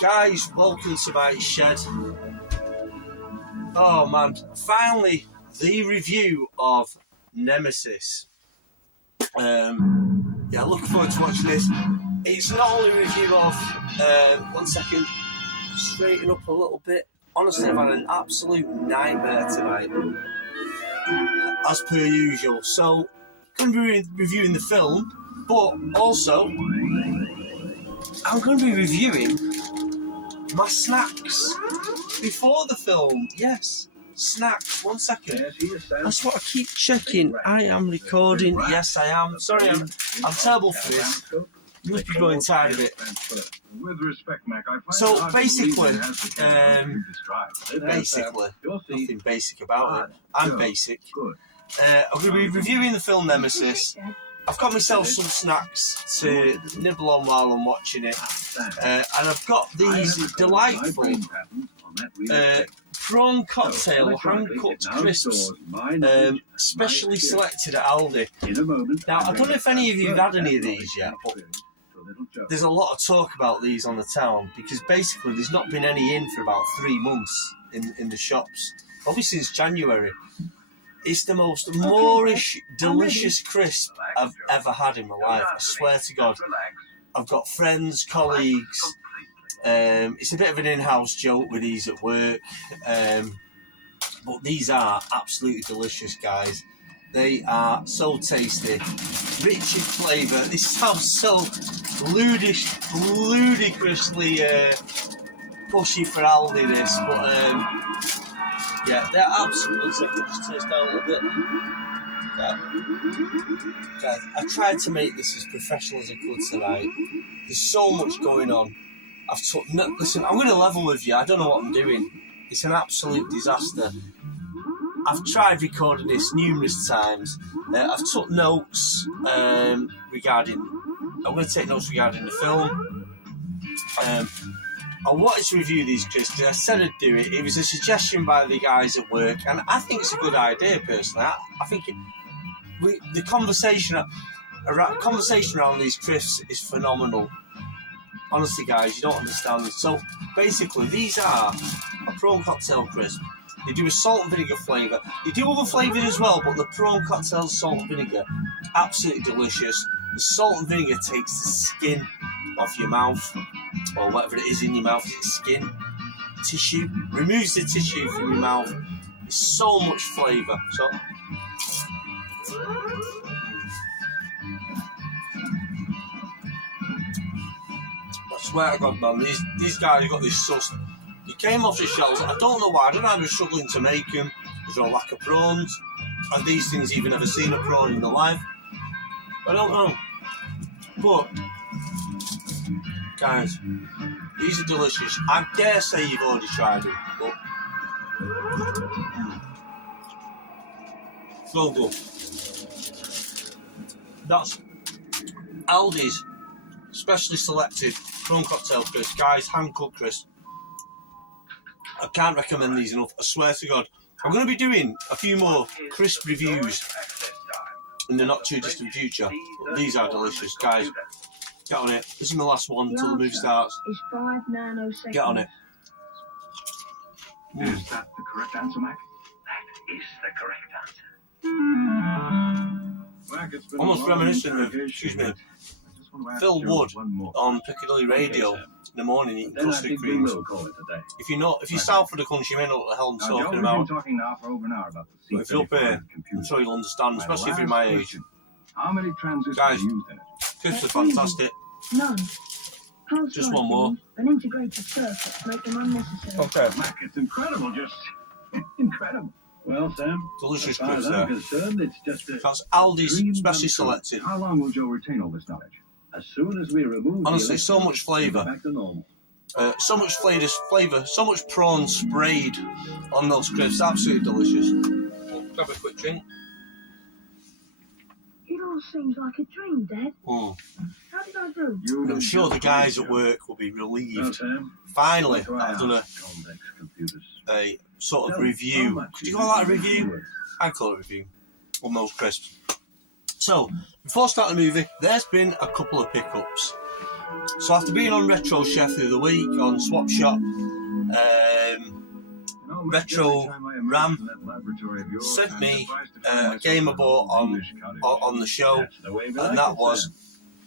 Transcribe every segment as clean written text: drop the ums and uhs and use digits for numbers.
Guys, welcome to my shed. Oh man, finally the review of Nemesis. Yeah, looking forward to watching this. It's not only a review of, one second, straighten up a little bit. Honestly, I've had an absolute nightmare tonight, as per usual. So, I'm going to be reviewing the film, but also, I'm going to be reviewing my snacks before the film. Yes, snacks. 1 second. That's what I keep checking. I am recording. Yes, I am. Sorry, I'm terrible for this. You must be growing tired of it. So basically, nothing basic about it. I'm basic. I'm going to be reviewing the film Nemesis. I've got myself some snacks to nibble on while I'm watching it, and I've got these delightful prawn cocktail hand-cut crisps, specially selected at Aldi. Now, I don't know if any of you have had any of these yet, but there's a lot of talk about these on the town, because basically there's not been any in for about 3 months in the shops, probably since January. It's the most Moorish, delicious crisp I've ever had in my life. I swear to God. I've got friends, colleagues. It's a bit of an in-house joke with these at work. But these are absolutely delicious, guys. They are so tasty, rich in flavour. This sounds so ludicrously pushy for Aldi, this, but yeah, they're absolutely sick. Just taste down a little bit. Guys, I tried to make this as professional as I could tonight. There's so much going on. Listen, I'm going to level with you. I don't know what I'm doing. It's an absolute disaster. I've tried recording this numerous times. I've took notes regarding. I'm going to take notes regarding the film. I wanted to review these crisps because I said I'd do it. It was a suggestion by the guys at work, and I think it's a good idea personally. I think the conversation around these crisps is phenomenal. Honestly, guys, you don't understand. So basically, these are a prawn cocktail crisp. They do a salt and vinegar flavour. They do other flavours as well, but the prawn cocktail salt and vinegar, absolutely delicious. The salt and vinegar takes the skin off your mouth, or whatever it is in your mouth. It's skin, tissue, removes the tissue from your mouth. It's so much flavour. So, I swear to God, man, these guys got this sauce. They came off the shelves. I don't know why. I don't know how they're struggling to make them. There's no lack of prawns. Have these things even ever seen a prawn in their life? I don't know. But, guys, these are delicious. I dare say you've already tried them, but so good. That's Aldi's specially selected prawn cocktail crisp, guys, hand-cut crisp. I can't recommend these enough. I swear to God. I'm going to be doing a few more crisp reviews in the not too distant future. But these are delicious, guys. Get on it. This is my last one until the movie starts. Get on it. Is that the correct answer, Mac? That is the correct answer. Mac, it's been Almost reminiscent of, Phil Wood on Piccadilly Radio in the morning eating custard creams. If you're south of the country, you may know what the hell I'm talking about. But if you're up here, I'm sure you'll understand, especially if you're my age. Guys, crisps are fantastic. None. Just one more. An integrated circuit make them unnecessary. Okay. Mac, it's incredible, just incredible. Well, Sam, delicious as far crisps as I'm there. concerned, it's just That's Aldi's specially selected. How long will Joe retain all this knowledge? As soon as we remove honestly, so much flavour. back to normal. So much flavour, so much prawn sprayed on those crisps. Absolutely delicious. Grab a quick drink. It all seems like a dream, Dad. Mm. How did I do? And I'm sure the guys at work will be relieved. No, Sam. Finally, I've done a sort of review. Could you call that a review? I'd call it a review on those crisps. So, before starting the movie, there's been a couple of pickups. So after being on Retro Chef the other week on Swap Shop, Retro Ram sent me a game I bought on the show, and that was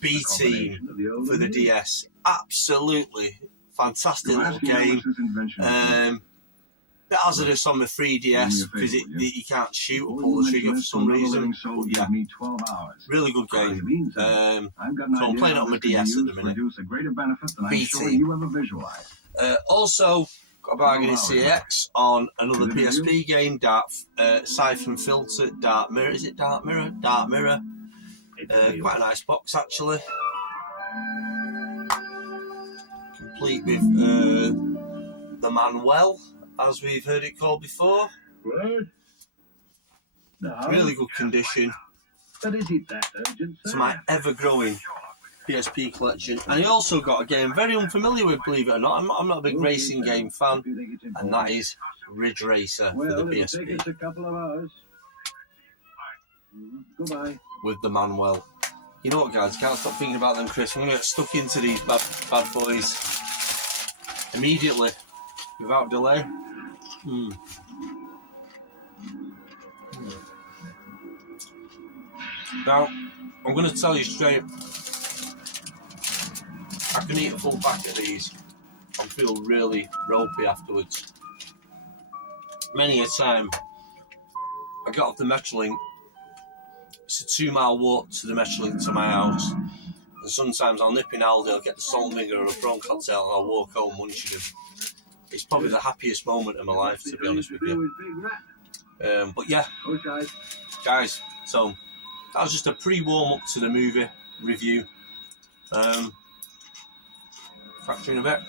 B-Team for the DS. Absolutely fantastic little game. Bit hazardous on the 3DS because you can't shoot or pull the trigger for some reason. But yeah, really good game. So I'm playing it on my DS at the minute. B-Team. Also, got a bargain in CX on another PSP game, Siphon Filter, Dark Mirror. Is it Dark Mirror? Dark Mirror. Quite a nice box actually. Complete with the Manuel, as we've heard it called before. Really good condition. To my ever-growing PSP collection. And he also got a game very unfamiliar with, believe it or not. I'm not a big racing game fan, and that is Ridge Racer for the PSP. With the Manuel. You know what, guys? Can't stop thinking about them, Chris. I'm going to get stuck into these bad boys immediately, without delay. Now, I'm going to tell you straight, I can eat a full pack of these and feel really ropey afterwards. Many a time, I got off the Metrolink. It's a 2-mile walk to the Metrolink to my house, and sometimes I'll nip in Aldi, I'll get the salt vinegar or a prawn cocktail, and I'll walk home munching them. It's probably the happiest moment of my life, to be honest with you. But yeah, guys, so that was just a pre-warm up to the movie review. Catch you in a bit.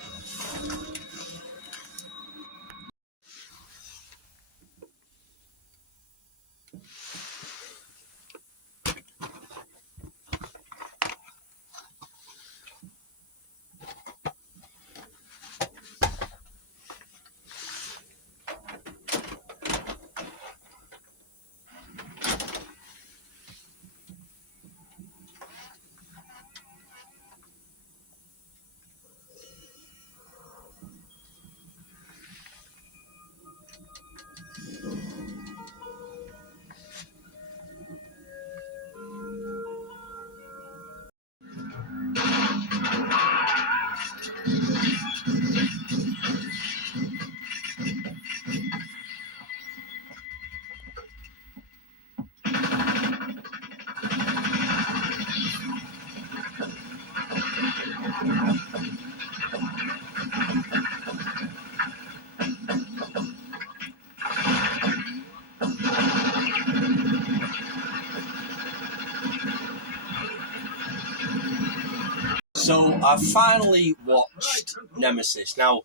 So I finally watched Nemesis. Now,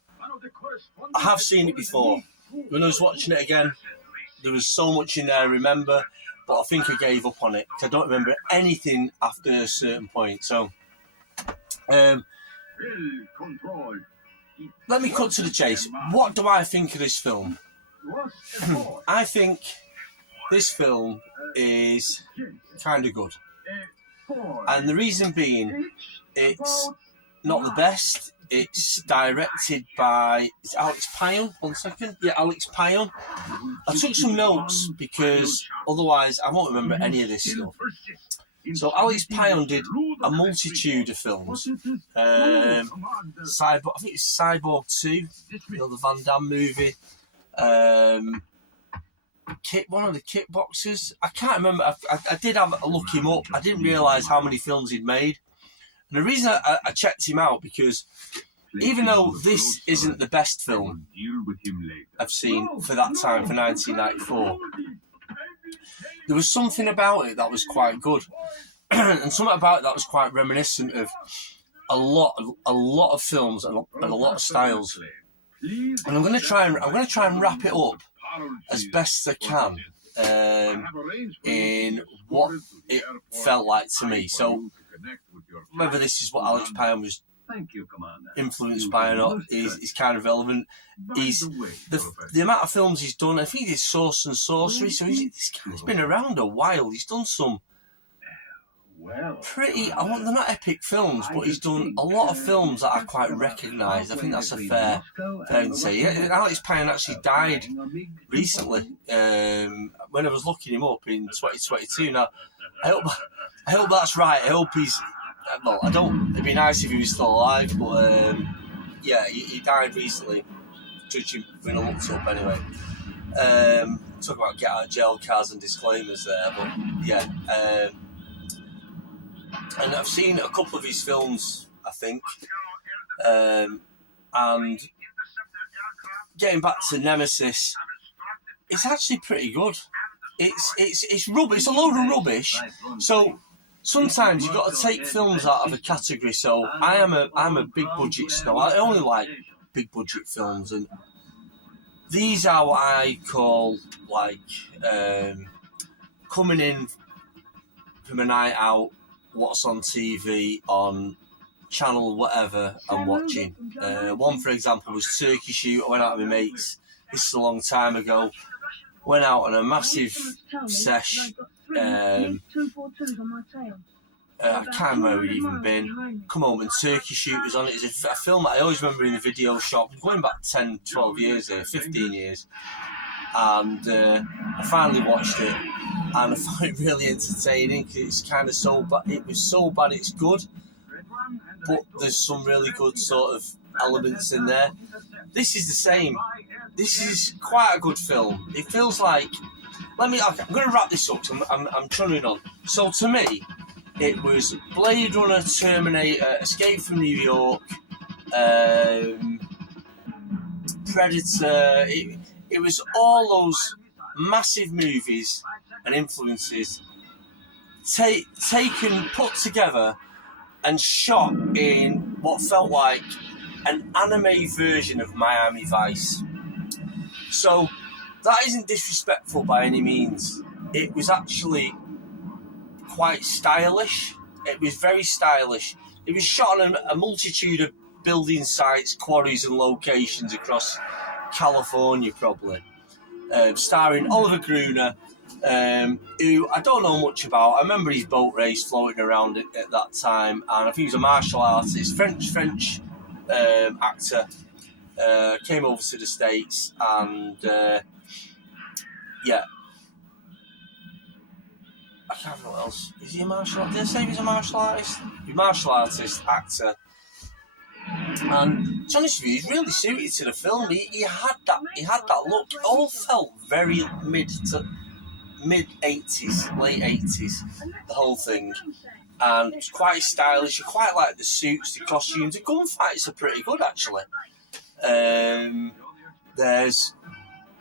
I have seen it before. When I was watching it again, there was so much in there I remember, but I think I gave up on it because I don't remember anything after a certain point. So, let me cut to the chase. What do I think of this film? I think this film is kind of good. And the reason being, it's not the best. It's directed by... Is it Alex Payon? 1 second. Yeah, Alex Payon. I took some notes because otherwise I won't remember any of this stuff. So Alex Payon did a multitude of films. Cyborg, I think it's Cyborg 2, you know, the Van Damme movie. One of the Kickboxers. I can't remember. I did have a look him up. I didn't realise how many films he'd made. And the reason I checked him out, because even though this isn't the best film I've seen for that time, for 1994, there was something about it that was quite good. And something about it that was quite reminiscent of a lot of films and a lot of styles. And I'm going to try and wrap it up as best as I can in what it felt like to me. So whether this is what Alex Payon was influenced by or not is kind of relevant. The amount of films he's done. I think he did Source and Sorcery, so this guy's been around a while. He's done some they're not epic films, but he's done a lot of films that are quite recognised. I think that's a fair thing to say. Yeah, Alex Pine actually died recently. When I was looking him up in 2022. Now, I hope that's right. I hope he's. Well, I don't. It'd be nice if he was still alive, but yeah, he died recently. Judging when I looked up anyway. Talk about get out of jail cards and disclaimers there, but yeah. And I've seen a couple of his films, I think. And getting back to Nemesis, it's actually pretty good. It's rubbish. It's a load of rubbish. So sometimes you've got to take films out of a category. So I'm a big budget snob. I only like big budget films, and these are what I call like coming in from a night out, what's on TV on channel whatever I'm watching. One, for example, was Turkey Shoot. I went out with my mates. This is a long time ago. Went out on a massive sesh. I can't remember where we'd even been. Come home and Turkey Shoot was on it. It's a film that I always remember in the video shop, going back 10, 12 years, 15 years. And I finally watched it, and I found it really entertaining because it's kind of so bad. It was so bad it's good, but there's some really good sort of elements in there. This is the same. This is quite a good film. It feels like. I'm going to wrap this up. I'm trundling on. So to me, it was Blade Runner, Terminator, Escape from New York, Predator. It was all those massive movies and influences taken, put together, and shot in what felt like an anime version of Miami Vice. So that isn't disrespectful by any means. It was actually quite stylish. It was very stylish. It was shot on a multitude of building sites, quarries and locations across California, probably. Starring Oliver Gruner, who I don't know much about. I remember his boat race floating around at that time, and I think he was a martial artist, French actor. Came over to the States, and yeah, I can't remember what else. Is he a martial artist? Did I say he was a martial artist? He's a martial artist, actor. And to be honest with you, he's really suited to the film. He had that look. It all felt very mid 80s, late 80s, the whole thing. And it's quite stylish. I quite like the suits, the costumes. The gunfights are pretty good, actually. There's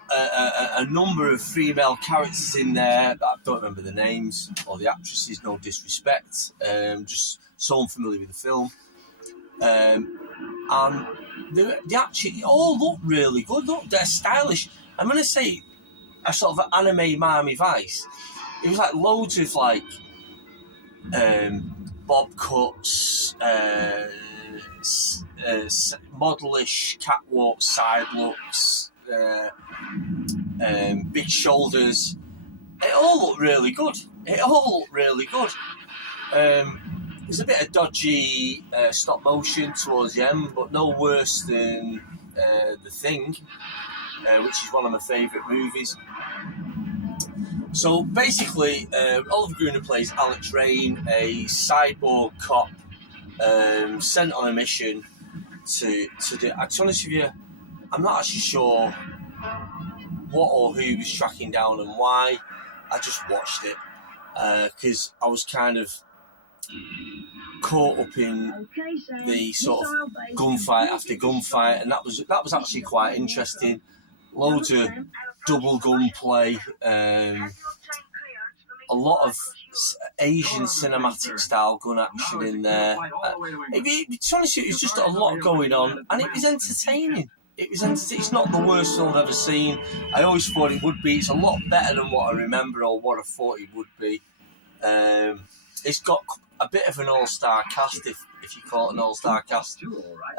a number of female characters in there that I don't remember the names or the actresses, no disrespect, just so unfamiliar with the film. And they actually all look really good. Look, they're stylish. I'm going to say a sort of anime Miami Vice. It was like loads of like bob cuts, modelish catwalk side looks, big shoulders. It all looked really good. There's a bit of dodgy stop motion towards the end, but no worse than The Thing, which is one of my favourite movies. So basically, Oliver Gruner plays Alex Rain, a cyborg cop sent on a mission to do. To be honest with you, I'm not actually sure what or who he was tracking down and why. I just watched it because I was kind of caught up in the sort of gunfight after gunfight, and that was actually quite interesting. Loads of double gunplay, a lot of Asian cinematic style gun action in there. To be honest, it was just a lot going on, and it was entertaining. It's not the worst film I've ever seen. I always thought it would be. It's a lot better than what I remember or what I thought it would be. It's got a bit of an all-star cast, if you call it an all-star cast.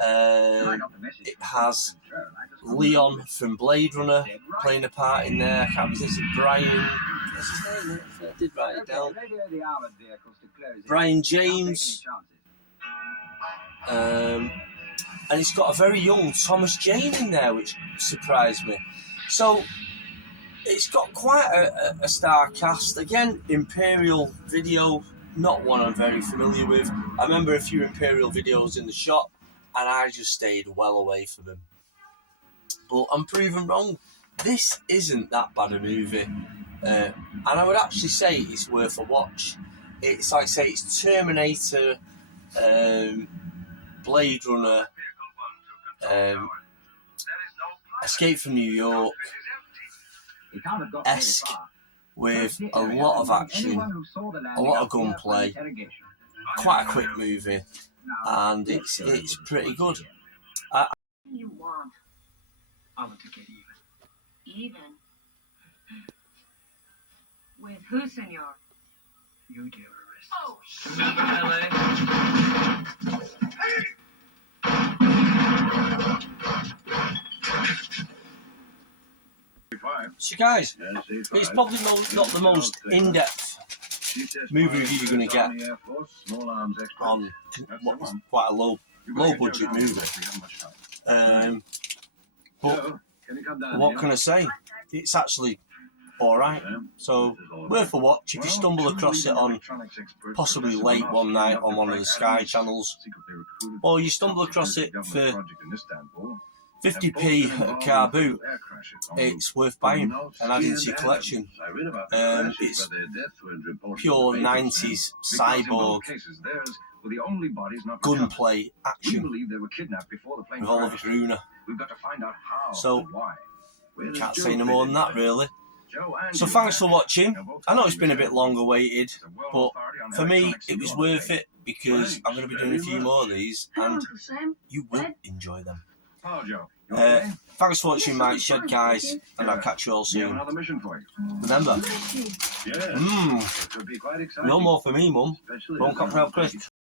It has Leon from Blade Runner playing a part in there. I can't remember, is it Brian What's his name? I did write it down. Brian James. And it's got a very young Thomas Jane in there, which surprised me. So it's got quite a star cast. Again, Imperial Video, not one I'm very familiar with. I remember a few Imperial videos in the shop, and I just stayed well away from them. But I'm proven wrong. This isn't that bad a movie. And I would actually say it's worth a watch. It's like, say, it's Terminator, Blade Runner, Escape from New York esque, with a lot of action, a lot of gunplay, quite a quick movie, and it's pretty good. You want? I want to get even. Even? With who, senor? You terrorist. Oh, So guys, it's probably not the most in-depth movie review you're going to get on what was quite a low budget movie. But what can I say? It's actually alright. So worth a watch if you stumble across it on possibly late one night on one of the Sky channels, or you stumble across it for 50p at a car boot. It's worth buying and adding to your collection. It's pure 90s cyborg gunplay action with Oliver Gruner. So can't say no more than that, really. So thanks for watching. I know it's been a bit long awaited, but for me it was worth it, because I'm going to be doing a few more of these and you will enjoy them. Thanks for watching my shed, guys, and I'll catch you all soon. Remember, no more for me, Mum. Won't cocktail crisps.